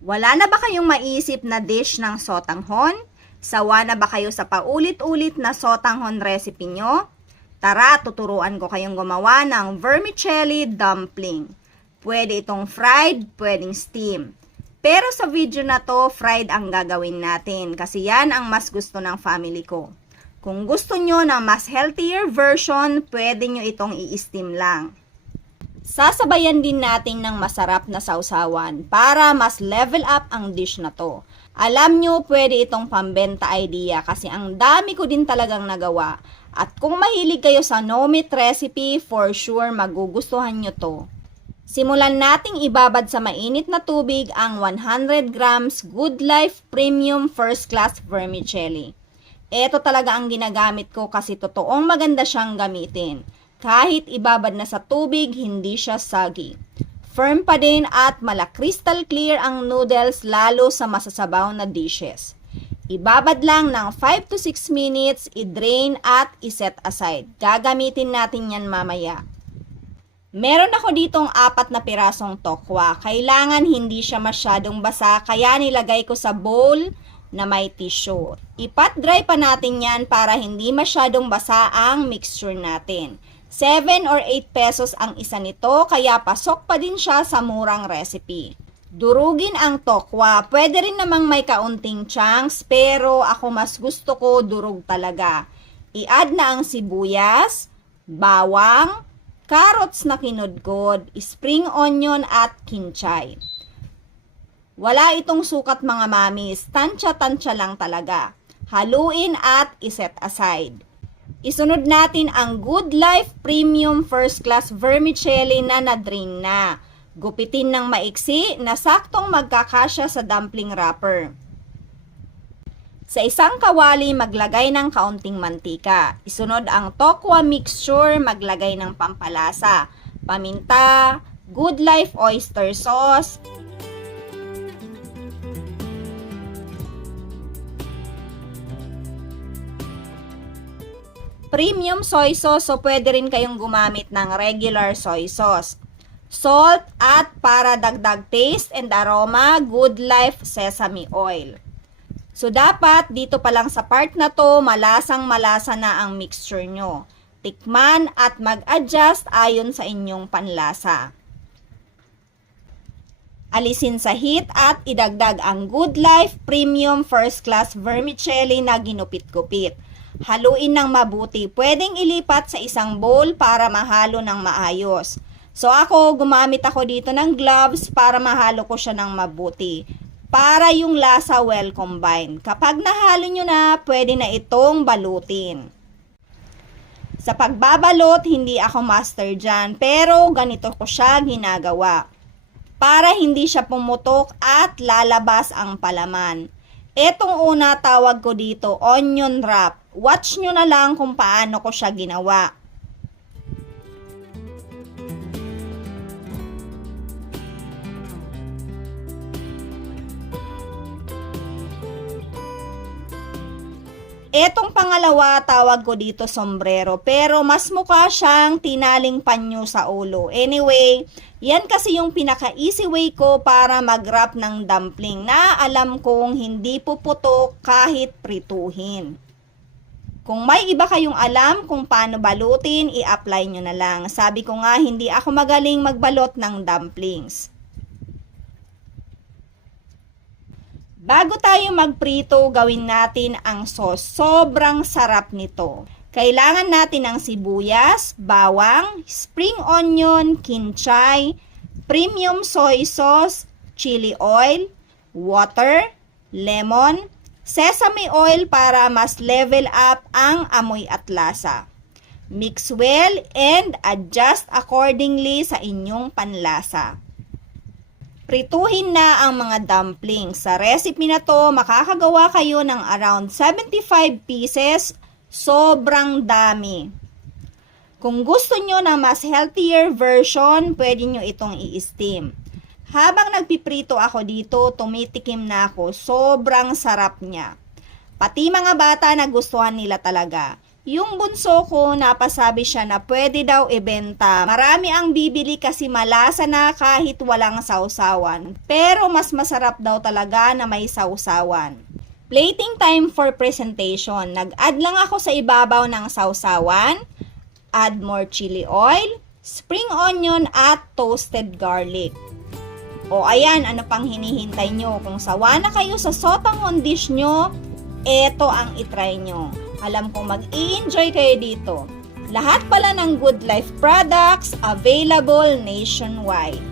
Wala na ba kayong maisip na dish ng sotanghon? Sawa na ba kayo sa paulit-ulit na sotanghon recipe nyo? Tara, tuturuan ko kayong gumawa ng vermicelli dumpling. Pwede itong fried, pwedeng steam. Pero sa video na to, fried ang gagawin natin kasi yan ang mas gusto ng family ko. Kung gusto nyo ng mas healthier version, pwede nyo itong i-steam lang. Sasabayan din natin ng masarap na sausawan para mas level up ang dish na to. Alam nyo, pwede itong pambenta idea kasi ang dami ko din talagang nagawa. At kung mahilig kayo sa no-meat recipe, for sure magugustuhan nyo to. Simulan nating ibabad sa mainit na tubig ang 100 grams Good Life Premium First Class Vermicelli. Ito talaga ang ginagamit ko kasi totoong maganda siyang gamitin. Kahit ibabad na sa tubig, hindi siya soggy. Firm pa din at crystal clear ang noodles lalo sa masasabaw na dishes. Ibabad lang ng 5 to 6 minutes, i-drain at i-set aside. Gagamitin natin yan mamaya. Meron ako ditong 4 na pirasong tokwa. Kailangan hindi siya masyadong basa kaya nilagay ko sa bowl na may tissue. Ipat dry pa natin yan para hindi masyadong basa ang mixture natin. 7 or 8 pesos ang isa nito kaya pasok pa din siya sa murang recipe. Durugin ang tokwa. Pwede rin namang may kaunting chunks pero ako mas gusto ko durug talaga. I-add na ang sibuyas, bawang, carrots na kinudkod, spring onion at kinchay. Wala itong sukat mga mamis, tansya-tansya lang talaga. Haluin at iset aside. Isunod natin ang Good Life Premium First Class Vermicelli na na-drain na. Gupitin ng maiksi na saktong magkakasya sa dumpling wrapper. Sa isang kawali, maglagay ng kaunting mantika. Isunod ang tokwa mixture, maglagay ng pampalasa, paminta, Good Life oyster sauce, premium soy sauce, so pwede rin kayong gumamit ng regular soy sauce. Salt at para dagdag taste and aroma, Good Life sesame oil. So dapat dito pa lang sa part na to, malasang-malasa na ang mixture nyo. Tikman at mag-adjust ayon sa inyong panlasa. Alisin sa heat at idagdag ang Good Life Premium First Class Vermicelli na ginupit-gupit. Haluin ng mabuti. Pwedeng ilipat sa isang bowl para mahalo ng maayos. So gumamit ako dito ng gloves para mahalo ko siya ng mabuti. Para yung lasa well combined. Kapag nahalo nyo na, pwede na itong balutin. Sa pagbabalot, hindi ako master dyan. Pero ganito ko siya ginagawa. Para hindi siya pumutok at lalabas ang palaman. Etong una tawag ko dito, onion wrap. Watch nyo na lang kung paano ko siya ginawa. Etong pangalawa, tawag ko dito sombrero. Pero mas mukha siyang tinaling panyo sa ulo. Anyway, yan kasi yung pinaka-easy way ko para mag-wrap ng dumpling na alam kong hindi puputok kahit prituhin. Kung may iba kayong alam kung paano balutin, i-apply nyo na lang. Sabi ko nga, hindi ako magaling magbalot ng dumplings. Bago tayo magprito, gawin natin ang sauce. Sobrang sarap nito. Kailangan natin ng sibuyas, bawang, spring onion, kinchay, premium soy sauce, chili oil, water, lemon, sesame oil para mas level up ang amoy at lasa. Mix well and adjust accordingly sa inyong panlasa. Prituhin na ang mga dumplings. Sa recipe na to, makakagawa kayo ng around 75 pieces. Sobrang dami. Kung gusto nyo ng mas healthier version, pwede nyo itong i-steam. Habang nagpiprito ako dito, tumitikim na ako. Sobrang sarap niya. Pati mga bata nagustuhan nila talaga. Yung bunso ko, napasabi siya na pwede daw ibenta. Marami ang bibili kasi malasa na kahit walang sausawan. Pero mas masarap daw talaga na may sausawan. Plating time for presentation. Nag-add lang ako sa ibabaw ng sausawan. Add more chili oil, spring onion at toasted garlic. O ayan, ano pang hinihintay nyo? Kung sawa na kayo sa sotanghon dish nyo, eto ang itry nyo. Alam kong mag-i-enjoy kayo dito. Lahat pala ng Good Life products available nationwide.